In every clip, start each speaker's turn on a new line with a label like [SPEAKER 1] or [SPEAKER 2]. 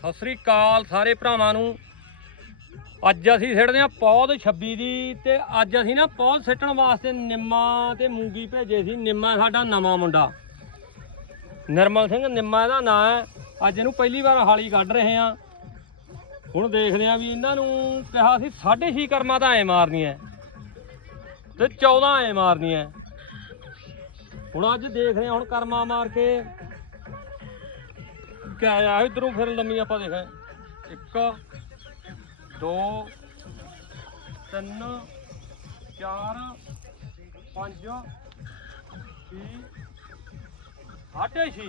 [SPEAKER 1] ਸਤਿ ਸ੍ਰੀ ਅਕਾਲ ਸਾਰੇ ਭਰਾਵਾਂ ਨੂੰ। ਅੱਜ ਅਸੀਂ ਸਿੱਟਦੇ ਹਾਂ ਪੌਦ 26 ਦੀ ਤੇ ਅੱਜ ਅਸੀਂ ਨਾ ਪੌਦ ਸਿੱਟਣ ਵਾਸਤੇ ਨਿੰਮਾ ਤੇ ਮੂੰਗੀ ਭੇਜੇ ਸੀ। ਨਿੰਮਾ ਸਾਡਾ ਨਵਾਂ ਮੁੰਡਾ। ਨਿਰਮਲ ਸਿੰਘ ਨਿੰਮਾ ਇਹਦਾ ਨਾਂ ਹੈ। ਅੱਜ ਇਹਨੂੰ ਪਹਿਲੀ ਵਾਰ ਹਾਲੀ ਕੱਢ ਰਹੇ ਹਾਂ। ਹੁਣ ਦੇਖਦੇ ਹਾਂ ਵੀ ਇਹਨਾਂ ਨੂੰ ਕਿਹਾ ਸੀ 6.5 ਕਰਮਾਂ ਤਾਂ ਐ ਮਾਰਨੀਆਂ। ਤੇ 14 ਐ ਮਾਰਨੀਆਂ। ਹੁਣ ਅੱਜ ਦੇਖਦੇ ਹਾਂ ਹੁਣ ਕਰਮਾ ਮਾਰ ਕੇ ਕਿਆ ਆ ਇਧਰੋਂ ਫਿਰ ਲੰਮੀ ਆਪਾਂ ਦੇਖਾਂ ਇੱਕ ਦੋ ਤਿੰਨ ਚਾਰ ਪੰਜ ਛੇ ਸਾਢੇ ਛੇ।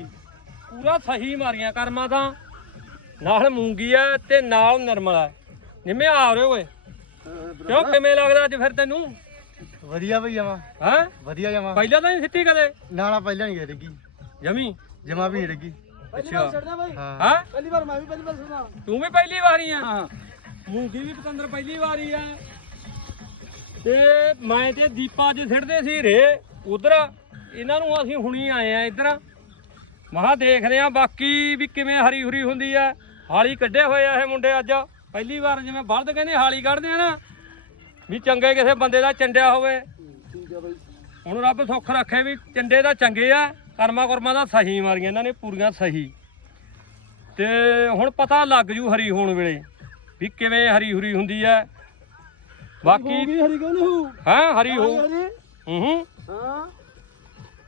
[SPEAKER 1] ਪੂਰਾ ਸਹੀ ਮਾਰੀਆਂ ਕਰਮਾ ਤਾਂ। ਨਾਲ ਮੂੰਗੀ ਆ ਤੇ ਨਾਲ ਨਰਮਲ ਆ। ਨਿੰਮੇ ਆ ਰਹੇ ਓਏ ਕਿਉਂ ਕਿਵੇਂ ਲੱਗਦਾ ਅੱਜ ਫਿਰ ਤੈਨੂੰ?
[SPEAKER 2] ਵਧੀਆ ਬਈ ਜਮਾ।
[SPEAKER 1] ਹੈ?
[SPEAKER 2] ਵਧੀਆ ਜਮਾ।
[SPEAKER 1] ਪਹਿਲਾਂ ਤਾਂ ਨਹੀਂ ਸਿੱਟੀ ਕਦੇ?
[SPEAKER 2] ਨਾਲਾ ਪਹਿਲਾਂ ਨਹੀਂ ਲੱਗੀ
[SPEAKER 1] ਜਮੀ?
[SPEAKER 2] ਜਮਾ ਵੀ ਨਹੀਂ ਲੱਗੀ
[SPEAKER 1] ਅੱਛਾ।
[SPEAKER 2] ਹਾਂ।
[SPEAKER 1] ਹਾਂ?
[SPEAKER 2] ਪਹਿਲੀ ਵਾਰ ਮੈਂ ਵੀ ਪਹਿਲੀ ਵਾਰ ਸੁਣਾ
[SPEAKER 1] ਤੂੰ ਵੀ ਪਹਿਲੀ ਵਾਰੀ ਆ? ਹਾਂ। ਮੂੰਗੀ ਵੀ ਪਤੰਦਰ ਪਹਿਲੀ ਵਾਰੀ ਆ। ਤੇ ਮੈਂ ਤੇ ਦੀਪਾ ਅੱਜ ਸਿੱਟਦੇ ਸੀ ਰੇ ਉਧਰ। ਇਹਨਾਂ ਨੂੰ ਅਸੀਂ ਹੁਣੀ ਆਏ ਆ ਇੱਧਰ। ਮਹਾ ਦੇਖਦੇ ਆ ਬਾਕੀ ਵੀ ਕਿਵੇਂ ਹਰੀ ਹੁਰੀ ਹੁੰਦੀ ਆ। ਹਾਲੀ ਕੱਢੇ ਹੋਏ ਆ ਇਹ ਮੁੰਡੇ ਅੱਜ। ਪਹਿਲੀ ਵਾਰ ਜਿਵੇਂ ਬਲਦ ਕਹਿੰਦੇ ਹਾਲੀ ਕੱਢਦੇ ਆ ਨਾ ਵੀ ਚੰਗੇ ਕਿਸੇ ਬੰਦੇ ਦਾ ਚੰਡਿਆ ਹੋਵੇ। ਹੁਣ ਰੱਬ ਸੁੱਖ ਰੱਖੇ ਵੀ ਚੰਡੇ ਦਾ ਚੰਗੇ ਆ। ਕਰਮਾ ਕੁਰਮਾ ਦਾ ਸਹੀ ਮਾਰੀਆਂ ਇਹਨਾਂ ਨੇ ਪੂਰੀਆਂ ਸਹੀ। ਤੇ ਹੁਣ ਪਤਾ ਲੱਗ ਜੂ ਹਰੀ ਹੋਣ ਵੇਲੇ ਵੀ ਕਿਵੇਂ ਹਰੀ ਹੁਰੀ ਹੁੰਦੀ ਹੈ ਬਾਕੀ
[SPEAKER 2] ਹਰੀ ਕੋ ਨੂੰ
[SPEAKER 1] ਹਾਂ ਹਰੀ ਹੋ
[SPEAKER 2] ਹਰੀ।
[SPEAKER 1] ਹੂੰ ਹੂੰ
[SPEAKER 2] ਹਾਂ।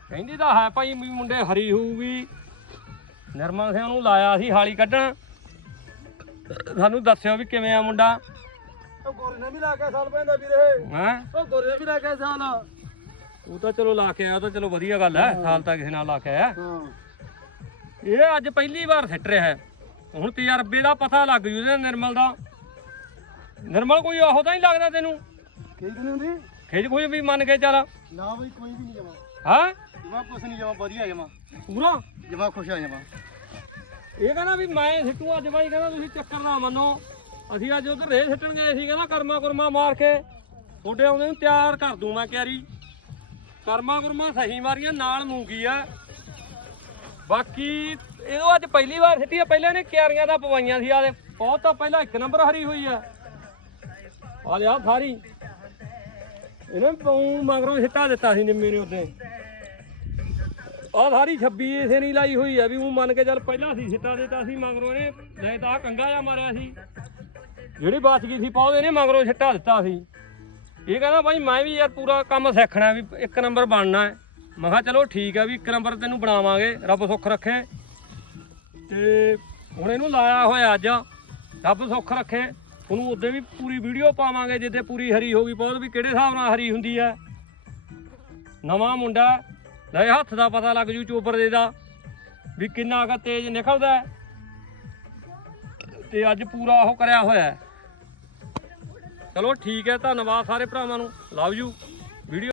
[SPEAKER 1] ਕਹਿੰਦੀ ਤਾਂ ਹੈ ਭਾਈ ਵੀ ਮੁੰਡੇ ਹਰੀ ਹੋਊਗੀ। ਨਿਰਮਲ ਸਿੰਘ ਨੂੰ ਲਾਇਆ ਸੀ ਹਾਲੀ ਕੱਢਣ। ਸਾਨੂੰ ਦੱਸਿਓ ਵੀ ਕਿਵੇਂ ਆ ਮੁੰਡਾ।
[SPEAKER 2] ਉਹ ਗੋਰੇ ਨੇ ਵੀ ਲਾ ਕੇ ਸਾਲ ਪੈਂਦਾ ਵੀਰੇ।
[SPEAKER 1] ਹੈ?
[SPEAKER 2] ਉਹ ਗੋਰੇ ਨੇ ਵੀ ਲਾ ਕੇ ਸਾਲ।
[SPEAKER 1] ਉਹ ਤਾਂ ਚਲੋ ਲਾ ਕੇ ਆਇਆ ਉਹ ਤਾਂ ਚਲੋ ਵਧੀਆ ਗੱਲ ਹੈ ਸਾਲ ਤਾਂ ਕਿਸੇ ਨਾਲ ਲਾ ਕੇ ਆਇਆ।
[SPEAKER 2] ਹਾਂ।
[SPEAKER 1] ਇਹ ਅੱਜ ਪਹਿਲੀ ਵਾਰ ਸਿੱਟ ਰਿਹਾ ਹੈ। ਹੁਣ ਤਜਰਬੇ ਦਾ ਪਤਾ ਲੱਗ ਜੂ ਇਹਦੇ ਨਿਰਮਲ ਦਾ। ਨਿਰਮਲ ਕੋਈ ਉਹੋ ਤਾਂ ਨਹੀਂ ਲੱਗਦਾ ਤੈਨੂੰ।
[SPEAKER 2] ਕੀ ਨਹੀਂ ਹੁੰਦੀ?
[SPEAKER 1] ਖਿੱਚ ਖੁਝ ਵੀ ਮੰਨ ਕੇ ਚੱਲ।
[SPEAKER 2] ਨਾ ਬਈ ਕੋਈ ਵੀ ਨਹੀਂ ਜਮਾ।
[SPEAKER 1] ਹਾਂ?
[SPEAKER 2] ਜਮਾ ਕੁਛ ਨਹੀਂ ਜਮਾ ਵਧੀਆ ਜਮਾ।
[SPEAKER 1] ਪੂਰਾ?
[SPEAKER 2] ਜਮਾ ਖੁਸ਼ ਆ ਜਮਾ।
[SPEAKER 1] ਇਹ ਕਹਿੰਦਾ ਵੀ ਮੈਂ ਸਿੱਟੂ ਅੱਜ ਬਾਈ ਕਹਿੰਦਾ ਤੁਸੀਂ ਚੱਕਰ ਨਾ ਮੰਨੋ। ਅਸੀਂ ਅੱਜ ਉਧਰ ਰੇ ਸਿੱਟਣ ਗਏ ਸੀ ਕਹਿੰਦਾ ਕਰਮਾ ਕੁਰਮਾ ਮਾਰ ਕੇ। ਤੁਹਾਡੇ ਆਉਂਦੇ ਨੂੰ ਤਿਆਰ ਕਰ ਦੂੰ ਮੈਂ ਕਿਆਰੀ। ਕਰਮਾ ਗੁਰਮਾ ਸਹੀ ਮਾਰੀਆਂ, ਨਾਲ ਮੂੰਗੀ ਆ। ਬਾਕੀ ਇਹੋ ਅੱਜ ਪਹਿਲੀ ਵਾਰ ਸਿੱਟੀ ਆ, ਪਹਿਲਾਂ ਨੇ ਕਿਆਰੀਆਂ ਦਾ ਪਵਾਈਆਂ ਸੀ ਆਦੇ ਬਹੁਤ ਤਾਂ ਪਹਿਲਾਂ ਇੱਕ ਨੰਬਰ ਹਰੀ ਹੋਈ ਆ। ਆ ਲਿਆ ਸਾਰੀ। ਇਹਨੇ ਪਉ ਮਗਰੋਂ ਸਿੱਟਾ ਦਿੱਤਾ ਸੀ ਨਿੰਮੇ ਨੇ ਉਹਦੇ। ਆ ਸਾਰੀ 26 ਇਸੇ ਨਹੀਂ ਲਾਈ ਹੋਈ ਆ, ਵੀ ਉਹ ਮੰਨ ਕੇ ਚੱਲ ਪਹਿਲਾਂ ਸੀ ਸਿੱਟਾ ਦਿੱਤਾ ਸੀ, ਮਗਰੋਂ ਇਹਨੇ ਲੈ ਤਾਂ ਆਹ ਕੰਗਾ ਜਾ ਮਾਰਿਆ ਸੀ। ਜਿਹੜੀ ਬਚ ਗਈ ਸੀ ਪੌਦੇ ਨੇ ਮਗਰੋਂ ਸਿੱਟਾ ਦਿੱਤਾ ਸੀ। ਇਹ ਕਹਿੰਦਾ ਭਾਈ ਮੈਂ ਵੀ ਯਾਰ ਪੂਰਾ ਕੰਮ ਸਿੱਖਣਾ ਵੀ ਇੱਕ ਨੰਬਰ ਬਣਨਾ ਹੈ। ਮੈਂ ਕਿਹਾ ਚਲੋ ਠੀਕ ਆ ਵੀ ਇੱਕ ਨੰਬਰ ਤੈਨੂੰ ਬਣਾਵਾਂਗੇ, ਰੱਬ ਸੁੱਖ ਰੱਖੇ। ਤੇ ਹੁਣ ਇਹਨੂੰ ਲਾਇਆ ਹੋਇਆ ਅੱਜ। ਰੱਬ ਸੁੱਖ ਰੱਖੇ। ਉਹਨੂੰ ਉਦੋਂ ਵੀ ਪੂਰੀ ਵੀਡੀਓ ਪਾਵਾਂਗੇ ਜਿੱਦੇ ਪੂਰੀ ਹਰੀ ਹੋਗੀ ਬਹੁਤ, ਵੀ ਕਿਹੜੇ ਹਿਸਾਬ ਨਾਲ ਹਰੀ ਹੁੰਦੀ ਹੈ ਨਵਾਂ ਮੁੰਡਾ, ਲੈ ਹੱਥ ਦਾ ਪਤਾ ਲੱਗ ਜੂ ਚੋਬਰ ਦੇ ਦਾ, ਵੀ ਕਿੰਨਾ ਕੁ ਤੇਜ਼ ਨਿਕਲਦਾ ਹੈ। ਤੇ ਅੱਜ ਪੂਰਾ ਉਹ ਕਰਿਆ ਹੋਇਆ ਚਲੋ ਠੀਕ ਹੈ ਧੰਨਵਾਦ ਸਾਰੇ ਭਰਾਵਾਂ ਨੂੰ। Love you